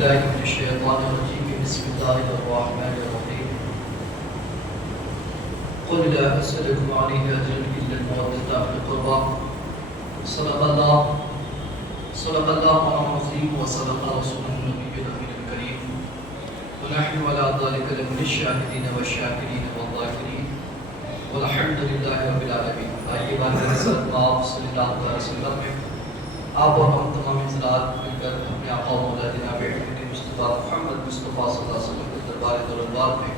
بالله من الشيطان الرجيم بسم الله الرحمن الرحيم قل لا أسألكم عليه أجرا إلا المودة في القربى صدق الله العظيم وصدق رسوله النبي الأمين الكريم ونحن على ذلك لمن الشاهدين والشاكرين والذاكرين والحمد لله رب العالمين. آئیے بات آپ صلی اللہ علیہ وسلم میں آپ اور ہم تمام حضرات مل کر اپنے آقا و مولا جناب مصطفیٰ محمد مصطفیٰ صلی اللہ علیہ وسلم کے دربار دولتبار میں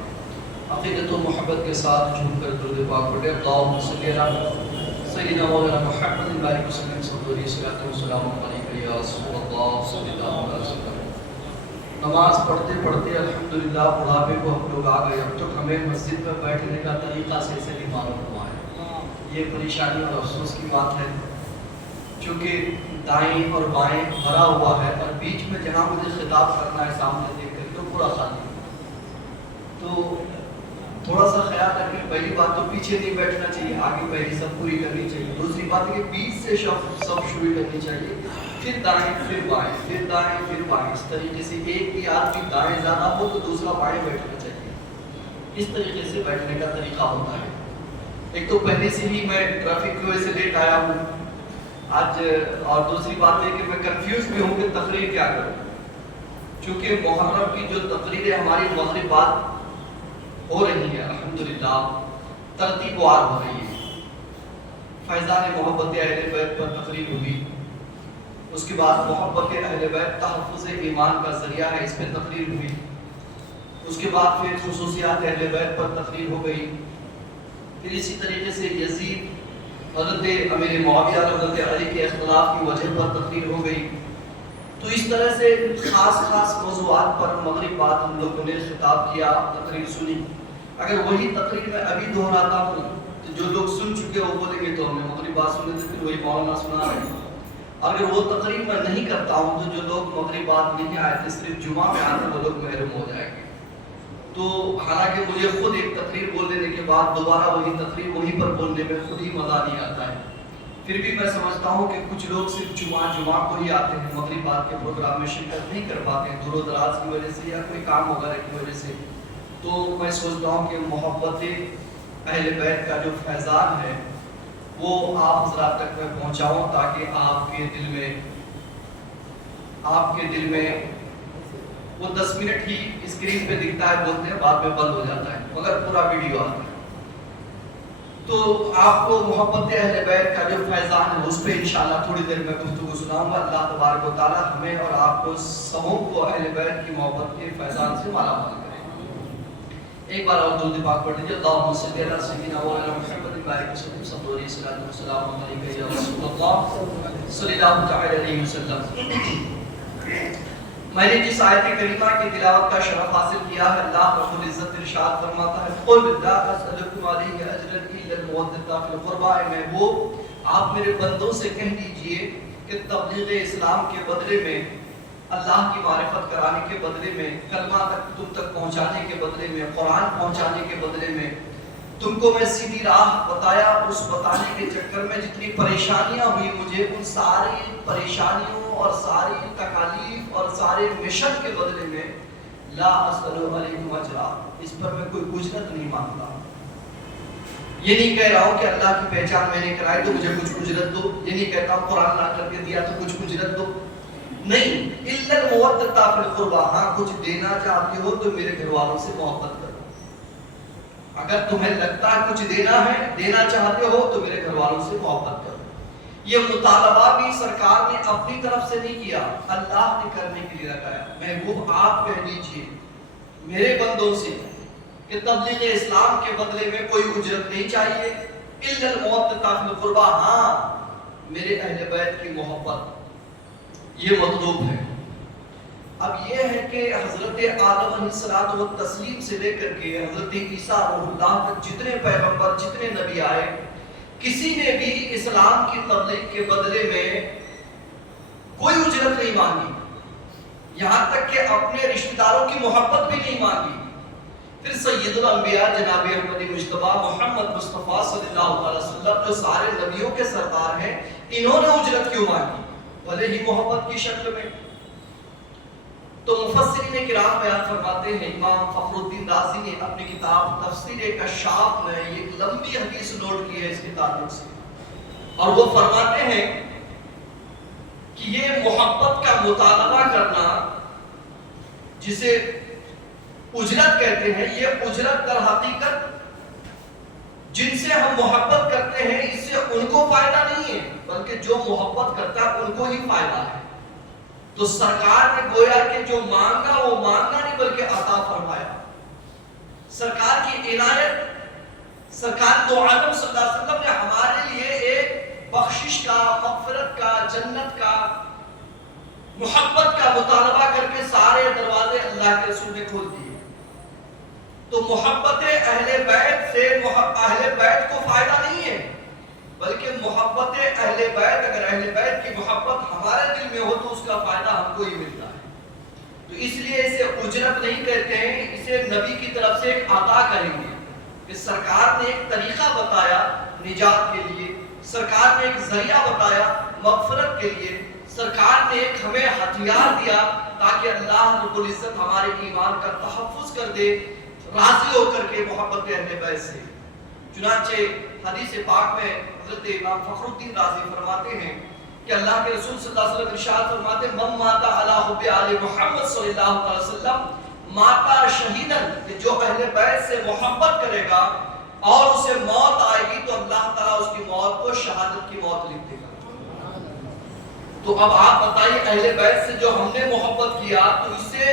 عقیدت و محبت کے ساتھ جھوم کر درود پاک پڑھے. اللہم صلی علی سیدنا مولانا محمد بارک وسلم صلی اللہ علیہ یا رسول اللہ صلی اللہ علیہ وسلم. نماز پڑھتے پڑھتے الحمدللہ بڑھاپے کو ہم لوگ آ گئے. اب تک ہمیں مسجد میں بیٹھنے کا طریقہ سے نہیں معلوم ہوا ہے. یہ پریشانی اور افسوس کی بات ہے چونکہ دائیں اور بائیں بھرا ہوا ہے اور بیچ میں جہاں مجھے خطاب کرنا ہے سامنے دیکھ کر تو پورا خالی. تو تھوڑا سا خیال رکھیں. پہلی بات تو پیچھے نہیں بیٹھنا چاہیے, آگے پہلی سب پوری کرنی چاہیے. دوسری بات ہے کہ بیچ سے سب شروع کرنی چاہیے, پھر دائیں پھر بائیں پھر دائیں پھر بائیں. اس طریقے سے ایک ہی آدمی دائیں زیادہ ہو تو دوسرا بائیں بیٹھنا چاہیے. اس طریقے سے بیٹھنے کا طریقہ ہوتا ہے. ایک تو پہلے سے ہی میں ٹریفک کی وجہ سے لیٹ آیا ہوں آج, اور دوسری بات ہے کہ میں کنفیوز بھی ہوں کہ تقریر کیا کروں چونکہ محرم کی جو تقریریں ہماری مغرب بعد ہو رہی ہیں الحمدللہ ترتیب وار ہو رہی ہے. فیضان محبت اہل بیت پر تقریر ہوئی, اس کے بعد محبت اہل بیت تحفظ ایمان کا ذریعہ ہے اس پہ تقریر ہوئی, اس کے بعد پھر خصوصیات اہل بیت پر تقریر ہو گئی. پھر اسی طریقے سے یزید حضرت امیر معاویہ اور حضرت علی کے اختلاف کی وجہ پر تقریر ہو گئی. تو اس طرح سے خاص موضوعات پر مغرب بعد ہم لوگوں نے خطاب کیا, تقریر سنی. اگر وہی تقریر میں ابھی دہراتا ہوں تو جو لوگ سن چکے وہ بولیں گے تو ہم نے مغرب بعد سنے تھے پھر وہی مولانا سنا رہے ہیں. اگر وہ تقریر میں نہیں کرتا ہوں تو جو لوگ مغرب بعد نہیں آئے تھے صرف جمعہ میں آتے وہ لوگ محروم ہو جائیں گے. تو حالانکہ مجھے خود ایک تقریر بول دینے کے بعد دوبارہ وہی تقریر وہیں پر بولنے میں خود ہی مزہ نہیں آتا ہے. پھر بھی میں سمجھتا ہوں کہ کچھ لوگ صرف جمعہ کو ہی آتے ہیں, مغرب بعد کے پروگرام میں شرکت نہیں کر پاتے ہیں دور و دراز کی وجہ سے یا کوئی کام وغیرہ کی وجہ سے. تو میں سوچتا ہوں کہ محبت اہل بیت کا جو فیضان ہے وہ آپ حضرات تک میں پہنچاؤں تاکہ آپ کے دل میں وہ 10 منٹ ہی اسکرین پہ دکھتا ہے بولتے ہیں بعد میں بند ہو جاتا ہے مگر پورا ویڈیو آتا ہے. تو آپ کو محبت اہل بیت کا جو فیضان ہے اس پہ انشاءاللہ تھوڑی دیر میں گفتگو سناؤں گا. اللہ تبارک و تعالی ہمیں اور آپ کو سبوں کو اہل بیت کی محبت کے فیضان سے مالا مال کرے. ایک بار اور درود پاک پڑھ لیجیے. اللہم صلی علی سیدنا مولانا محمد بارک وسلم صلی اللہ علیہ وسلم یا رسول اللہ صلی اللہ علیہ وسلم. میں نے جس آیت کریمہ کی تلاوت کا شرف حاصل کیا ہے اللہ رب العزت ارشاد فرماتا ہے قل لا اسألکم علیہ اجرا الا المودۃ فی القربى. اے محبوب آپ میرے بندوں سے کہہ دیجئے کہ تبلیغ اسلام کے بدلے میں, اللہ کی معرفت کرانے کے بدلے میں, کلمہ تم تک پہنچانے کے بدلے میں, قرآن پہنچانے کے بدلے میں تم کو میں سیدھی راہ بتایا. اس بتانے کے چکر میں جتنی پریشانیاں ہوئی مجھے ان ساری پریشانیوں اور ساری تکالیف اور سارے مشن کے بدلے میں لا اسأل علیکم اجرا, اس پر میں کوئی اجرت نہیں مانگتا. یہ نہیں کہہ رہا ہوں کہ اللہ کی پہچان میں نے کرائی تو مجھے کچھ اجرت دو, یہ نہیں کہتا ہوں قرآن لا کر کے دیا تو کچھ اجرت دو, نہیں. الا المودۃ فی القربى, ہاں کچھ دینا چاہتے ہو تو میرے گھر والوں سے محبت کرو. اگر تمہیں لگتا ہے کچھ دینا ہے, دینا چاہتے ہو تو میرے گھر والوں سے محبت کرو. یہ مطالبہ بھی سرکار نے اپنی طرف سے نہیں کیا, اللہ نے کرنے کے لیے لگایا. محبوب آپ کہہ دیجئے میرے بندوں سے کہ تبلیغ اسلام کے بدلے میں کوئی اجرت نہیں چاہیے. الا المودۃ فی القربى, ہاں میرے اہل بیت کی محبت یہ مطلوب ہے. اب یہ ہے کہ حضرت آدم علیہ الصلوۃ والتسلیم سے لے کر کے حضرت عیسیٰ روح اللہ تک جتنے پیغمبر جتنے نبی آئے کسی نے بھی اسلام کی تبلیغ کے بدلے میں کوئی اجرت نہیں مانگی, یہاں تک کہ اپنے رشتہ داروں کی محبت بھی نہیں مانگی. پھر سید الانبیاء جناب احمد مجتبیٰ محمد مصطفیٰ صلی اللہ علیہ وسلم جو سارے نبیوں کے سردار ہیں انہوں نے اجرت کیوں مانگی, بھلے ہی محبت کی شکل میں. تو مفسرین کرام بیان فرماتے ہیں، امام فخر الدین رازی نے اپنی کتاب تفسیر کشاف میں ایک لمبی حدیث نوٹ کی ہے اس کے تعلق سے، اور وہ فرماتے ہیں کہ یہ محبت کا مطالبہ کرنا جسے اجرت کہتے ہیں، یہ اجرت در حقیقت جن سے ہم محبت کرتے ہیں اس سے ان کو فائدہ نہیں ہے، بلکہ جو محبت کرتا ہے ان کو ہی فائدہ ہے۔ تو سرکار نے گویا کہ جو مانگا وہ مانگا نہیں بلکہ عطا فرمایا۔ سرکار کی عنایت، سرکار دو عالم صلی اللہ علیہ وسلم نے ہمارے لیے ایک بخشش کا، مغفرت کا، جنت کا، محبت کا مطالبہ کر کے سارے دروازے اللہ کے رسول نے کھول دیے۔ تو محبت اہل بیت سے اہل بیت کو فائدہ نہیں ہے، بلکہ محبت اہل بیت، اگر اہل بیت کی محبت ہمارے دل میں ہو تو اس کا فائدہ ہم کو ہی ملتا ہے۔ تو اس لیے اسے اجرت نہیں کہتے ہیں، اسے نبی کی طرف سے ایک عطا کہیں گے کہ سرکار نے ایک طریقہ بتایا نجات کے لیے، سرکار نے ایک ذریعہ بتایا مغفرت کے لیے، سرکار نے ایک ہمیں ہتھیار دیا تاکہ اللہ رب العزت ہمارے ایمان کا تحفظ کر دے، راضی ہو کر کے محبت اہل بیت سے۔ چنانچہ حدیث پاک میں حضرت امام فخر الدین رازی فرماتے ہیں کہ اللہ کے رسول صلی اللہ علیہ وسلم ارشاد فرماتے ہیں، من مات علی حب آل محمد صلی اللہ علیہ وسلم ماتا شہیدن، کہ جو اہل بیت سے محبت کرے گا اور اسے موت آئے گی تو اللہ تعالیٰ اس کی موت کو شہادت کی موت لکھ دے گا۔ تو اب آپ بتائیے، اہل بیت سے جو ہم نے محبت کیا تو اس سے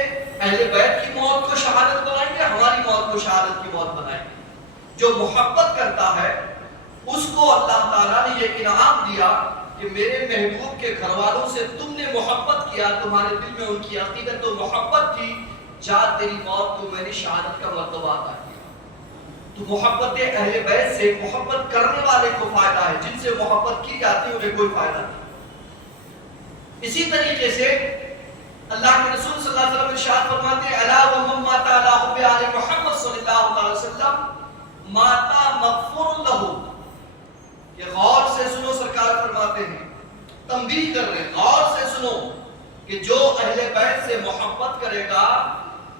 اہل بیت کی موت کو شہادت بنائیں گے، ہماری موت کو شہادت کی موت بنائیں گے۔ جو محبت کرتا ہے اس کو اللہ تعالیٰ نے یہ انعام دیا کہ میرے محبوب کے گھر والوں سے تم نے محبت کیا، تمہارے دل میں ان کی عقیدت و محبت تھی، جا تیری موت کو میں نے شہادت کا مرتبہ عطا کیا۔ تو محبت اہل بیت سے محبت کرنے والے کو فائدہ ہے، جن سے محبت کی جاتی ہے انہیں کوئی فائدہ نہیں۔ اسی طریقے سے اللہ کے رسول صلی اللہ علیہ وسلم ارشاد فرماتے ہیں، الا ومن مات علی حب آل محمد صلی اللہ علیہ وسلم ماتا مغفور لہو، کہ غور سے سنو، سرکار فرماتے ہیں، تنبیہ کر رہے ہیں، غور سے سنو کہ جو اہل بیت سے محبت کرے گا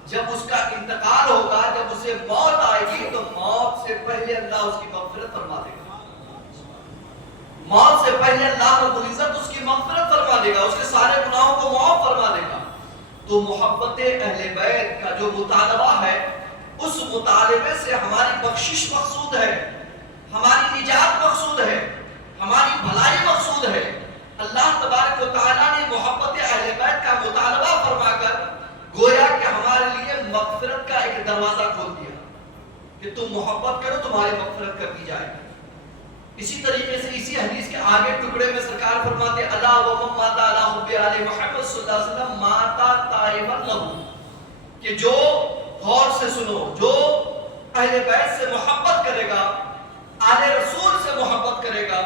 جب اس کا انتقال ہوگا، جب اسے موت آئے گی تو موت سے پہلے اللہ اس کی مغفرت فرما دے گا، موت سے پہلے اللہ رب العزت اس کی مغفرت فرما دے گا، اس کے سارے گناہوں کو معاف فرما دے گا۔ تو محبت اہل بیت کا جو مطالبہ ہے، اس مطالبے سے ہماری بخشش مقصود ہے، ہماری نجات مقصود ہے، ہماری بھلائی مقصود ہے۔ اللہ تبارک و تعالیٰ نے محبت اہل بیت کا مطالبہ فرما کر گویا کہ ہمارے لیے مغفرت کا ایک دروازہ کھول دیا کہ تم محبت کرو، تمہاری مغفرت کر دی جائے گی۔ اسی طریقے سے اسی حدیث کے آگے ٹکڑے میں سرکار فرماتے ہیں، الا ومن مات علی حب آل محمد صلی اللہ علیہ وسلم ماتا تائبا لہو، کہ جو، غور سے سنو، جو اہل بیت سے محبت کرے گا، آل رسول سے محبت کرے گا،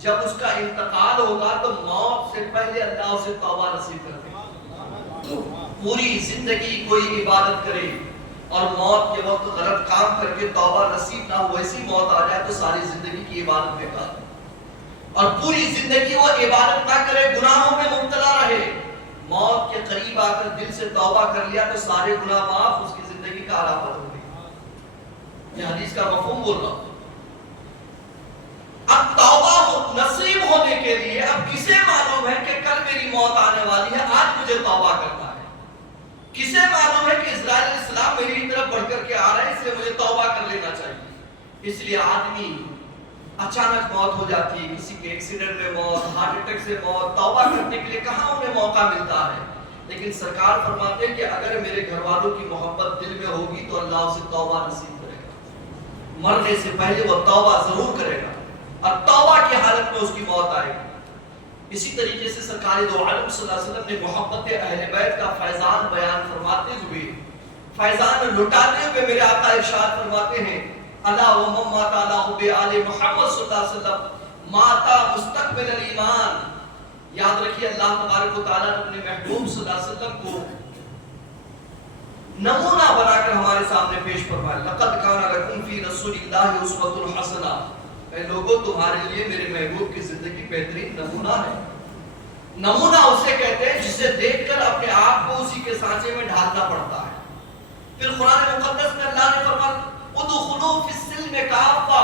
جب اس کا انتقال ہوگا تو موت سے پہلے اللہ اسے توبہ نصیب کر دے گا۔ پوری زندگی کوئی عبادت کرے اور موت کے وقت غلط کام کر کے توبہ نصیب نہ ہو، ایسی موت آ جائے تو ساری زندگی کی عبادت بیکار ہے، اور پوری زندگی وہ عبادت نہ کرے، گناہوں میں مبتلا رہے، موت کے قریب آ کر دل سے توبہ کر لیا تو سارے گناہ معاف، اس کی زندگی کا آلہ بدل گئی۔ یہ حدیث کا مفہوم بول رہا ہوں۔ اب توبہ نصیب ہونے کے لیے اب کسے معلوم ہے کہ کل میری موت آنے والی ہے، آج مجھے توبہ کرنا ہے؟ کسے معلوم ہے کہ اسرائیل علیہ السلام میری طرف بڑھ کر کے آ رہے ہیں، اس لیے مجھے توبہ کر لینا چاہیے؟ اس لیے آدمی اچانک موت ہو جاتی ہے، کسی کے ایکسیڈنٹ میں موت، ہارٹ اٹیک سے موت، توبہ کرنے کے لیے کہاں انہیں موقع ملتا ہے؟ لیکن سرکار فرماتے ہیں کہ اگر میرے گھر والوں کی محبت دل میں ہوگی تو اللہ اسے توبہ نصیب کرے گا، مرنے سے پہلے وہ توبہ ضرور کرے گا، اور توبہ کی حالت میں اس کی موت آئے گی۔ اسی طریقے سے سرکار دو عالم صلی اللہ علیہ وسلم نے محبت اہل بیت کا فیضان بیان فرماتے ہوئے، فیضان لٹاتے ہوئے میرے آقا ارشاد فرماتے ہیں، الا ومن مات علی حب آل محمد صلی اللہ علیہ وسلم ماتا مستقبل الایمان۔ یاد رکھیے، اللہ تبارک و تعالیٰ نے اپنے محبوب صلی اللہ علیہ وسلم کو نمونہ بنا کر ہمارے سامنے پیش فرمایا، لقد کان لکم فی رسول اللہ اسوۃ حسنہ، اے لوگوں تمہارے لیے میرے محبوب کی زندگی بہترین نمونہ ہے۔ نمونہ اسے کہتے ہیں جسے دیکھ کر اپنے آپ کو اسی کے سانچے میں ڈھالنا پڑتا ہے۔ پھر قرآن مقدس میں اللہ نے فرمایا ادخلوا فی السلم کافہ،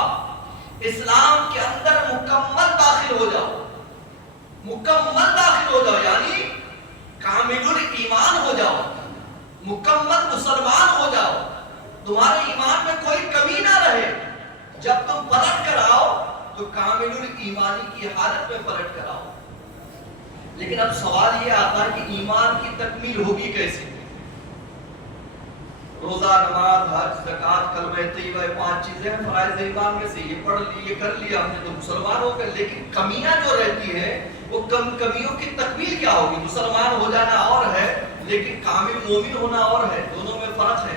اسلام کے اندر مکمل داخل ہو جاؤ، مکمل داخل ہو جاؤ، یعنی کامل ایمان ہو جاؤ، مکمل مسلمان ہو جاؤ، تمہارے ایمان میں کوئی کمی نہ رہے۔ جب تم پلٹ کر آؤ تو کامل ایمانی کی حالت میں پلٹ کر آؤ۔ لیکن اب سوال یہ آتا ہے کہ ایمان کی تکمیل ہوگی کیسے؟ روزہ، نماز، حج، زکوٰۃ، کلمہ طیبہ، 5 چیزیں ہیں فرائض ایمان میں سے، یہ پڑھ لی، یہ کر لیا ہم نے تو مسلمان ہو گئے۔ لیکن کمیاں جو رہتی ہیں وہ کمیوں کی تکمیل کیا ہوگی؟ مسلمان ہو جانا اور ہے لیکن کامل مومن ہونا اور ہے، دونوں میں فرق ہے۔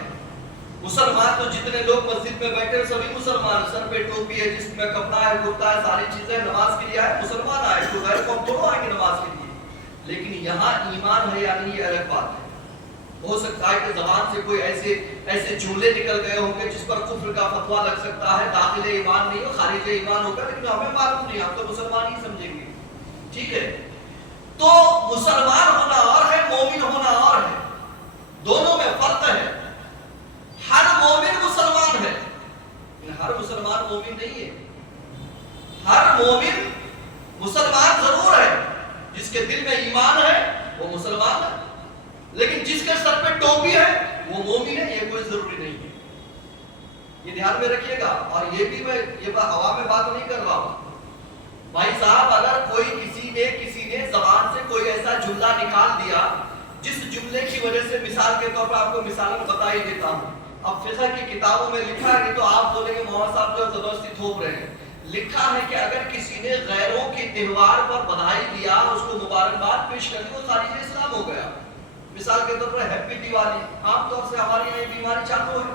مسلمان تو جتنے لوگ مسجد میں بیٹھے سبھی مسلمان، سر پہ ٹوپی ہے، جسم میں کپڑا ہے، کرتا ہے، ساری چیزیں، نماز کے لیے آئے، مسلمان آئے، تو غیر قوم دونوں آئیں گے نماز کے لیے۔ لیکن یہاں ایمان ہے یا نہیں یہ الگ بات ہے۔ ہو سکتا ہے کہ زبان سے کوئی ایسے جملے نکل گئے ہوں گے جس پر کفر کا فتویٰ لگ سکتا ہے، داخل ایمان نہیں ہو، خارج ایمان ہوگا، لیکن ہمیں معلوم نہیں، ہم تو مسلمان ہی سمجھیں گے۔ ٹھیک ہے، تو مسلمان ہونا اور ہے، مومن ہونا اور ہے، دونوں میں فرق ہے۔ ہر مومن مسلمان ہے لیکن ہر مسلمان مومن نہیں ہے۔ ہر مومن مسلمان ضرور ہے، جس کے دل میں ایمان ہے وہ مسلمان ہے، لیکن جس کے سر پہ ٹوپی ہے وہ مومن ہے، یہ کوئی ضروری نہیں ہے۔ یہ دھیان میں رکھیے گا۔ اور یہ بھی میں یہ ہوا میں بات نہیں کر رہا ہوں بھائی صاحب، اگر کوئی کسی نے زبان سے کوئی ایسا جملہ نکال دیا جس جملے کی وجہ سے، مثال کے طور پر آپ کو مثال بتا ہی دیتا ہوں، اب فقہ کی کتابوں میں لکھا ہے تو آپ بولیں گے مولانا صاحب جو زبردستی تھوپ رہے ہیں، لکھا ہے کہ اگر کسی نے غیروں کے تہوار پر بدھائی دیا، اس کو مبارکباد پیش کر دی، وہ خارج اسلام ہو گیا۔ مثال کے طور پر ہیپی دیوالی، عام طور سے ہمارے یہاں یہ بیماری چالو ہے،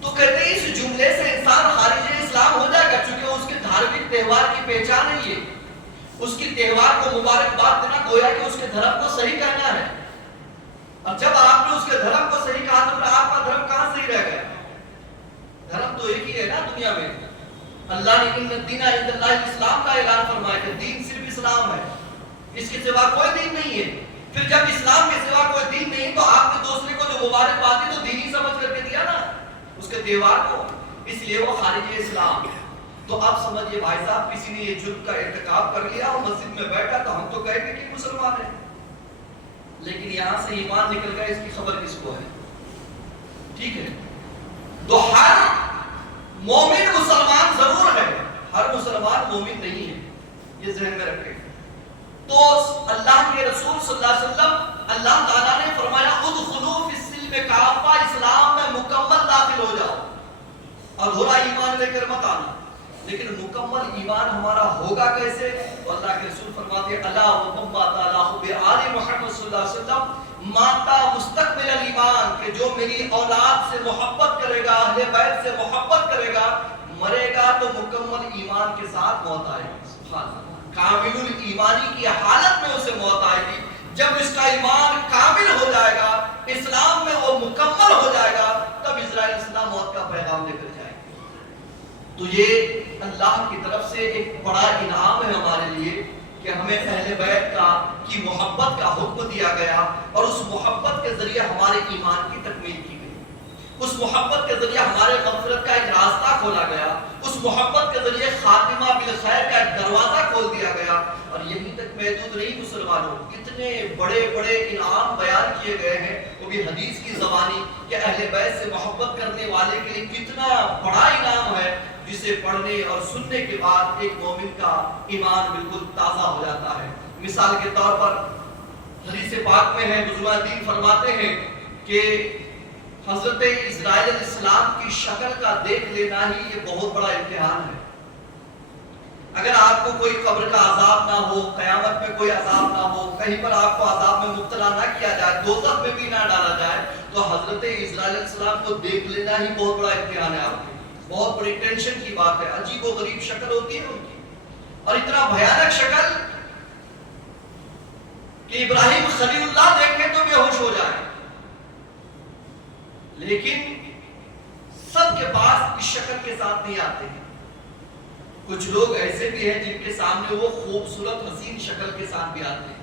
تو کہتے ہیں اس جملے سے انسان خارج اسلام ہو جائے گا، چونکہ اس کے دھارمک تہوار کی پہچان ہے، یہ اس کی تہوار کو مبارکباد دینا گویا کہ اس کے دھرم کو صحیح کہنا ہے۔ اور جب آپ نے اس کے دھرم کو صحیح کہا تو پھر آپ کا دھرم کہاں صحیح رہ گیا؟ دھرم تو ایک ہی ہے نا دنیا میں۔ اللہ نے ان الدین عند اللہ اسلام کا اعلان فرمایا کہ دین صرف اسلام ہے، اس کے سوا کوئی دین نہیں ہے۔ پھر جب اسلام کے سوا کوئی دین نہیں تو آپ نے دوسرے کو جو مبارکباد دی تو دینی سمجھ کر کے دیا نا اس کے تہوار کو، اس لیے وہ خارج اسلام۔ تو اب سمجھئے بھائی صاحب، کسی نے یہ جرم کا ارتکاب کر لیا اور مسجد میں بیٹھا تو ہم تو کہیں گے کہ مسلمان ہے، لیکن یہاں سے ایمان نکل گیا، اس کی خبر کس کو ہے؟ ٹھیک ہے، تو ہر مومن مسلمان ضرور ہے، ہر مسلمان مومن نہیں ہے، یہ ذہن میں رکھیں۔ تو اللہ کے رسول صلی اللہ علیہ وسلم، اللہ تعالیٰ نے فرمایا ادخلوا فی السلم کافہ، اسلام میں مکمل داخل ہو جاؤ، ادھورا ایمان لے کر مت آنا۔ لیکن مکمل ایمان ہمارا ہوگا کیسے؟ تو اللہ کے رسول فرماتے ہیں الا وما تعالی بآل محمد صلی اللہ علیہ وسلم ماتا مستقبل الایمان، کہ جو میری اولاد سے محبت کرے گا، اہل بیت سے محبت کرے گا، مرے گا تو مکمل ایمان کے ساتھ موت آئے گی۔ سبحان اللہ، کامل ایمانی کی حالت میں اسے موت آئے گی۔ جب اس کا ایمان کامل ہو جائے گا، اسلام میں وہ مکمل ہو جائے گا، تب اسرائیل اسلام موت کا پیغام لے کر جائے گا۔ تو یہ اللہ کی طرف سے ایک بڑا انعام ہے ہمارے لیے کہ ہمیں اہل بیت کی محبت کا حکم دیا گیا، اور اس محبت کے ذریعے ہمارے ایمان کی تکمیل کی گئی، اس محبت کے ذریعے ہمارے مغفرت کا ایک راستہ کھولا گیا، اس محبت کے ذریعے خاتمہ بالخیر کا ایک دروازہ کھول دیا گیا۔ اور یہیں تک محدود نہیں مسلمانوں، اتنے بڑے بڑے انعام بیان کیے گئے ہیں، وہ بھی حدیث کی زبانی، کہ اہل بیت سے محبت کرنے والے کے لیے کتنا بڑا انعام ہے، جسے پڑھنے اور سننے کے بعد ایک مومن کا ایمان بالکل تازہ ہو جاتا ہے۔ مثال کے طور پر حدیث پاک میں ہے، بزرگان دین فرماتے ہیں کہ حضرت اسرائیل علیہ السلام کی شکل کا دیکھ لینا ہی یہ بہت بڑا امتحان ہے۔ اگر آپ کو کوئی قبر کا عذاب نہ ہو، قیامت میں کوئی عذاب نہ ہو، کہیں پر آپ کو عذاب میں مبتلا نہ کیا جائے، دوزخ میں بھی نہ ڈالا جائے، تو حضرت اسرائیل علیہ السلام کو دیکھ لینا ہی بہت بڑا امتحان ہے آپ کے، بہت بڑی ٹینشن کی بات ہے۔ عجیب و غریب شکل ہوتی ہے ان کی، اور اتنا بھیانک شکل کہ ابراہیم خلیل اللہ دیکھیں تو بے ہوش ہو جائے۔ لیکن سب کے پاس اس شکل کے ساتھ نہیں آتے ہیں، کچھ لوگ ایسے بھی ہیں جن کے سامنے وہ خوبصورت حسین شکل کے ساتھ بھی آتے ہیں،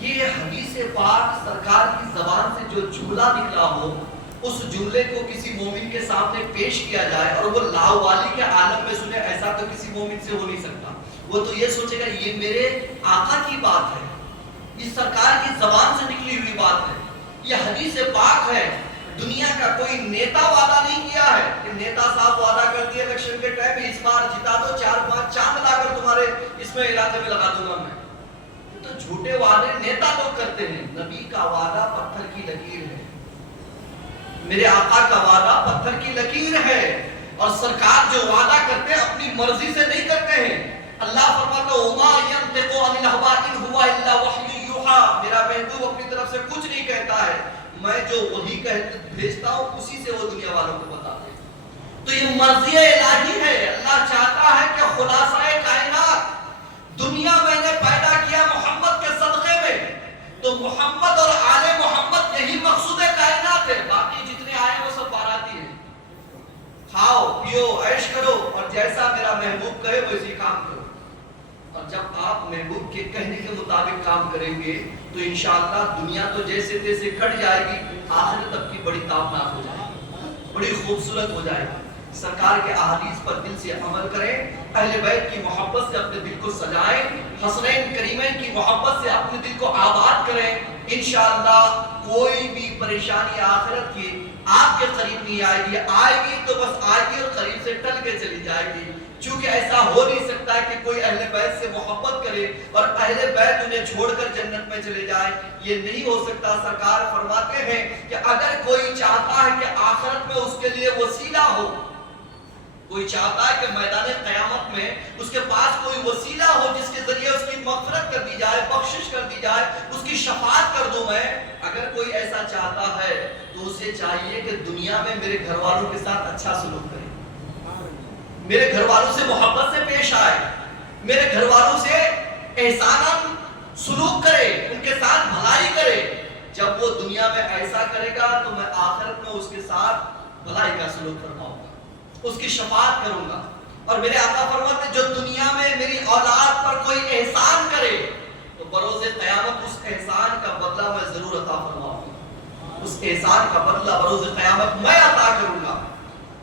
یہ حدیث پاک سرکار کی زبان سے جو جملہ نکلا ہو، اس جملے کو کسی مومن کے سامنے پیش کیا جائے اور وہ لاوالی کے عالم میں سنے، ایسا تو کسی مومن سے ہو نہیں سکتا۔ وہ تو یہ سوچے گا یہ میرے آقا کی بات ہے، یہ سرکار کی زبان سے نکلی ہوئی بات ہے، یہ حدیث پاک ہے۔ دنیا کا کوئی نیتا وعدہ نہیں کیا ہے کہ نیتا صاحب وعدہ کرتی ہے الیکشن کے ٹائم اس بار جتا دو، 4-5 چاند لا کر تمہارے اس میں علاقے میں لگا دوں گا میں۔ تو جھوٹے وعدے نیتا لوگ کرتے ہیں، نبی کا وعدہ پتھر کی لکیر ہے، میرے آقا کا وعدہ پتھر کی لکیر ہے، اور سرکار جو وعدہ کرتے ہیں اپنی مرضی سے نہیں کرتے ہیں۔ اللہ فرماتا ہے وما ينطق عن الهوى ان هو الا وحی یوحى، میرا محبوب اپنی طرف سے کچھ نہیں کہتا ہے، میں جو وحی بھیجتا ہوں اسی سے وہ دنیا والوں کو بتاتے ہیں۔ تو یہ مرضی الہی ہے، اللہ چاہتا ہے کہ خلاصہ کائنات دنیا میں نے پیدا کیا محمد کے صدقے میں، تو محمد اور آل محمد یہی مقصود کائنات ہے، باقی جتنے آئے وہ سب باراتی ہیں، کھاؤ پیو عیش کرو اور جیسا میرا محبوب کہے ویسے کام کرو۔ اور جب آپ محبوب کے کہنے کے مطابق کام کریں گے تو انشاءاللہ دنیا تو جیسے تیسے کٹ جائے گی، آخرت تب کی بڑی تابناک ہو جائے گی، بڑی خوبصورت ہو جائے گی۔ سرکار کے احادیث پر دل سے عمل کریں، اہل بیت کی محبت سے اپنے دل کو سجائیں، حسنین کریمین کی محبت سے اپنے دل کو آباد کریں، انشاءاللہ کوئی بھی پریشانی آخرت کی آپ کے قریب نہیں آئے گی، آئے گی تو بس آئے گی اور قریب سے ٹل کے چلی جائے گی، چونکہ ایسا ہو نہیں سکتا کہ کوئی اہل بیت سے محبت کرے اور اہل بیت انہیں چھوڑ کر جنت میں چلے جائے، یہ نہیں ہو سکتا۔ سرکار فرماتے ہیں کہ اگر کوئی چاہتا ہے کہ آخرت میں اس کے لیے وسیلہ ہو، کوئی چاہتا ہے کہ میدان قیامت میں اس کے پاس کوئی وسیلہ ہو جس کے ذریعے اس کی مغفرت کر دی جائے، بخشش کر دی جائے، اس کی شفاعت کر دوں میں، اگر کوئی ایسا چاہتا ہے تو اسے چاہیے کہ دنیا میں میرے گھر والوں کے ساتھ اچھا سلوک کرے، میرے گھر والوں سے محبت سے پیش آئے، میرے گھر والوں سے احساناً سلوک کرے، ان کے ساتھ بھلائی کرے۔ جب وہ دنیا میں ایسا کرے گا تو میں آخرت میں اس کے ساتھ بھلائی کا سلوک فرماؤں گا، اس کی شفاعت کروں گا۔ اور میرے آقا فرماتے ہیں جو دنیا میں میری اولاد پر کوئی احسان کرے تو بروز قیامت اس احسان کا بدلہ میں ضرور عطا فرماؤں گا، اس احسان کا بدلہ بروز قیامت میں عطا کروں گا۔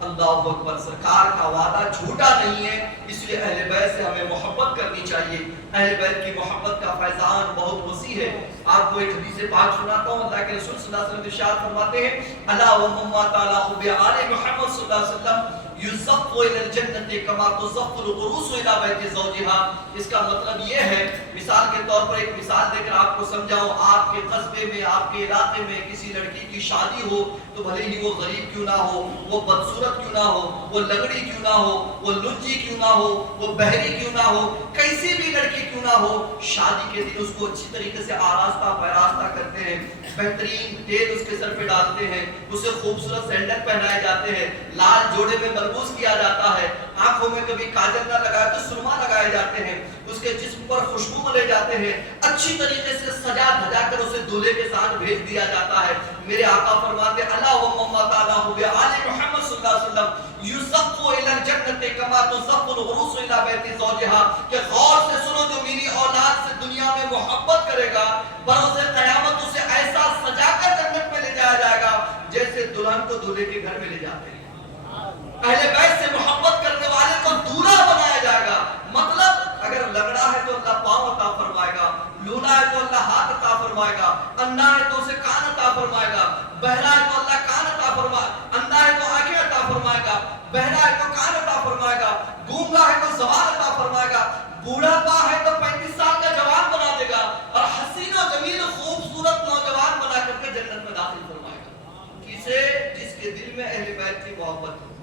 اللہ اکبر، سرکار کا وعدہ جھوٹا نہیں ہے، اس لیے اہل بیت سے ہمیں محبت کرنی چاہیے۔ اہل بیت کی محبت کا فیضان بہت وسیع ہے۔ آپ کو ایک حدیث پاک سناتا ہوں، اللہ کے رسول صلی اللہ علیہ وسلم ارشاد فرماتے ہیں الا وهم تعالی حب آل محمد صلی اللہ علیہ وسلم یصف الى الجنت کما تصف الغروس الى بیت زوجها۔ اس کا مطلب یہ ہے، مثال کے طور پر ایک مثال دے کر آپ کو سمجھاؤں، آپ کے قصبے میں، آپ کے علاقے میں کسی لڑکی کی شادی ہو تو بھلے ہی وہ غریب کیوں نہ ہو، وہ بدصورت کیوں نہ ہو، وہ لنگڑی کیوں نہ ہو، وہ لنجی کیوں نہ ہو، وہ بہری کیوں نہ ہو، کیسی بھی لڑکی کیوں نہ ہو، شادی کے دن اس کو اچھی طریقے سے آراستہ پیراستہ کرتے ہیں، بہترین تیل اس کے سر پہ ڈالتے ہیں، اسے خوبصورت سینڈل پہنائے جاتے ہیں، لال جوڑے میں ملبوس کیا جاتا ہے، آنکھوں میں کبھی کاجل نہ لگائے تو سرما لگائے جاتے ہیں، اس کے جسم پر خوشبو ملے جاتے ہیں، اچھی طریقے سے سجا دھجا کر اسے دولہے کے ساتھ بھیج دیا جاتا ہے۔ میرے آقا فرماتے اللہ و تعالی ہو آل محمد صلی اللہ علیہ وسلم یصف الی الجنت کما تصف الغروس الی بیت زوجها، کہ غور سے سنو جو میری اولاد سے دنیا میں محبت کرے گا بروز قیامت اسے ایسا سجا کر جنت میں لے جایا جائے گا جیسے دلہن کو دولہے کے گھر میں لے جاتے ہیں۔ اہل بیت سے محبت کرنے والے کو دولہا بنایا جائے گا، مطلب اگر لگڑا ہے تو اللہ پاؤں عطا فرمائے گا، لولا ہے تو اللہ ہاتھ عطا فرمائے گا، اندھا ہے تو اسے کان عطا فرمائے گا، بہرا ہے تو اللہ کان عطا فرمائے گا، اندھا ہے تو آنکھیں عطا فرمائے گا، بہرا ہے تو کان عطا فرمائے گا، گونگا ہے تو زبان عطا فرمائے گا، بوڑھا پا ہے تو 35 سال کا جوان بنا دے گا، اور حسین و جمیل خوبصورت نوجوان بنا کر کے جنت میں داخل فرمائے گا، کسے؟ جس کے دل میں اہل بیت کی محبت ہو،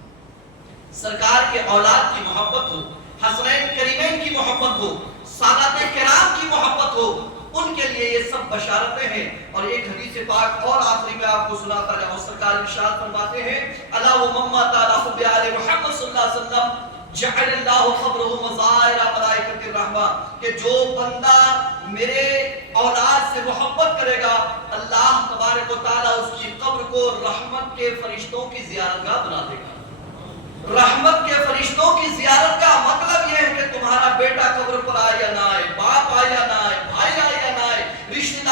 سرکار کے اولاد کی محبت ہو، حسنین کریمین کی محبت ہو، سادات کرام کی محبت ہو، ان کے لیے یہ سب بشارتیں ہیں۔ اور ایک حدیث پاک اور آخری میں آپ کو سناتا جاؤں، سرکار ارشاد فرماتے ہیں الا ومما تعالی حب آل محمد صلی اللہ علیہ وسلم جعل اللہ قبرہ مزائر ملائکۃ الرحمہ، کہ جو بندہ میرے اولاد سے محبت کرے گا اللہ تبارک و تعالی اس کی قبر کو رحمت کے فرشتوں کی زیارت گاہ بنا دے گا۔ رحمت کے فرشتوں کی زیارت کا مطلب یہ ہے کہ تمہارا بیٹا قبر پر آئے یا نہ آئے، باپ آئے یا نہ آئے، بھائی آئے یا نہ آئے، رشتہ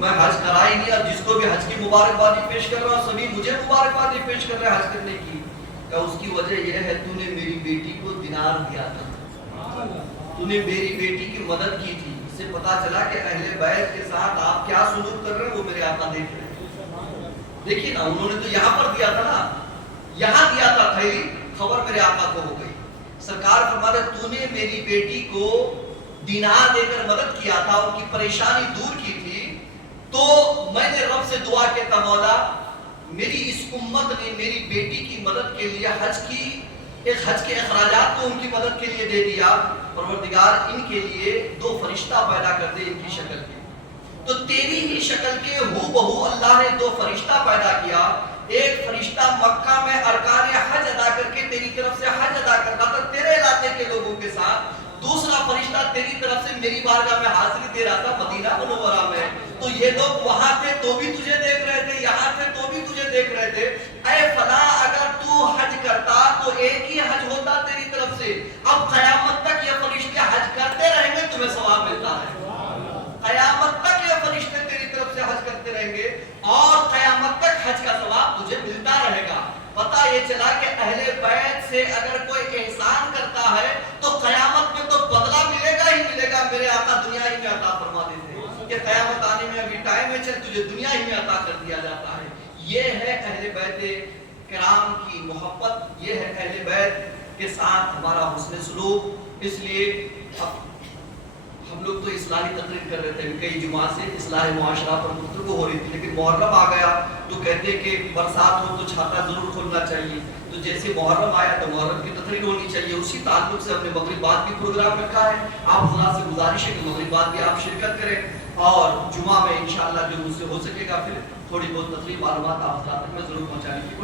میں حج کرا ہی نہیں، اور جس کو بھی حج کی مبارکبادی پیش کر رہا ہوں سبھی مجھے مبارکبادی پیش کر رہے ہیں حج کرنے کی۔ کہ اس کی وجہ یہ ہے تو نے میری بیٹی کو دینار دیا تھا، تو نے میری بیٹی کی مدد کی تھی۔ اس سے پتا چلا کہ اہل بیت کے ساتھ آپ کیا سلوک کر رہے ہیں وہ میرے آقا دیکھ رہے ہیں۔ دیکھیے نا، انہوں نے تو یہاں پر دیا تھا نا، یہاں دیا تھا تھیلی، خبر میرے آقا کو ہو گئی۔ سرکار فرماتے تو نے میری بیٹی کو دینار دے کر مدد کیا تھا، ان کی پریشانی دور کی تھی، تو میں نے رب سے دعا کیا تھا مولا میری اس امت نے میری بیٹی کی مدد کے لیے حج کے اخراجات کو ان کی مدد کے لیے دے دیا، پروردگار ان کے لیے 2 فرشتہ پیدا کر دے ان کی شکل کے۔ تو تیری ہی شکل کے ہو بہو اللہ نے 2 فرشتہ پیدا کیا۔ ایک فرشتہ مکہ میں ارکان حج ادا کر کے تیری طرف سے حج ادا کرتا تھا تیرے علاقے کے لوگوں کے ساتھ، دوسرا فرشتہ تیری طرف سے میری بارگاہ میں حاضری دے رہا تھا مدینہ منورہ میں۔ تو یہ لوگ وہاں تھے تو بھی تجھے دیکھ رہے تھے، یہاں تھے تو بھی تجھے دیکھ رہے تھے۔ اے فلاں اگر تو حج کرتا تو ایک ہی حج ہوتا تیری طرف سے، اب قیامت تک یہ فرشتے حج کرتے رہیں گے، تمہیں ثواب ملتا ہے۔ قیامت تک یہ فرشتے تیری طرف سے حج کرتے رہیں گے اور قیامت تک حج کا ثواب تجھے ملتا رہے گا۔ پتہ یہ چلا کہ اہل بیت سے اگر کوئی احسان کرتا ہے تو قیامت میں تو بدلہ ملے گا ہی ملے گا۔ میرے آقا دنیا ہی میں عطا فرما دیتے ہیں کہ قیامت آنے میں ابھی ٹائم ہے، چل تجھے دنیا ہی میں عطا کر دیا جاتا ہے۔ یہ ہے اہل بیت کرام کی محبت، یہ ہے اہل بیت کے ساتھ ہمارا حسن سلوک۔ اس لیے ہم لوگ تو اصلاحی تقریر کر رہے تھے، کئی جمعہ سے اصلاح معاشرہ پر گفتگو ہو رہی تھی، لیکن محرم آ گیا تو کہتے کہ برسات ہو تو چھاتا ضرور کھولنا چاہیے۔ تو جیسے محرم آیا تو محرم کی تقریر ہونی چاہیے، اسی تعلق سے ہم نے مغرب بعد بھی پروگرام رکھا ہے۔ آپ حضرات سے گزارش ہے کہ مغرب بعد بھی آپ شرکت کریں، اور جمعہ میں انشاءاللہ جو مجھ سے ہو سکے گا پھر تھوڑی بہت تقریر معلومات آپ حضرات تک میں ضرور پہنچانے کی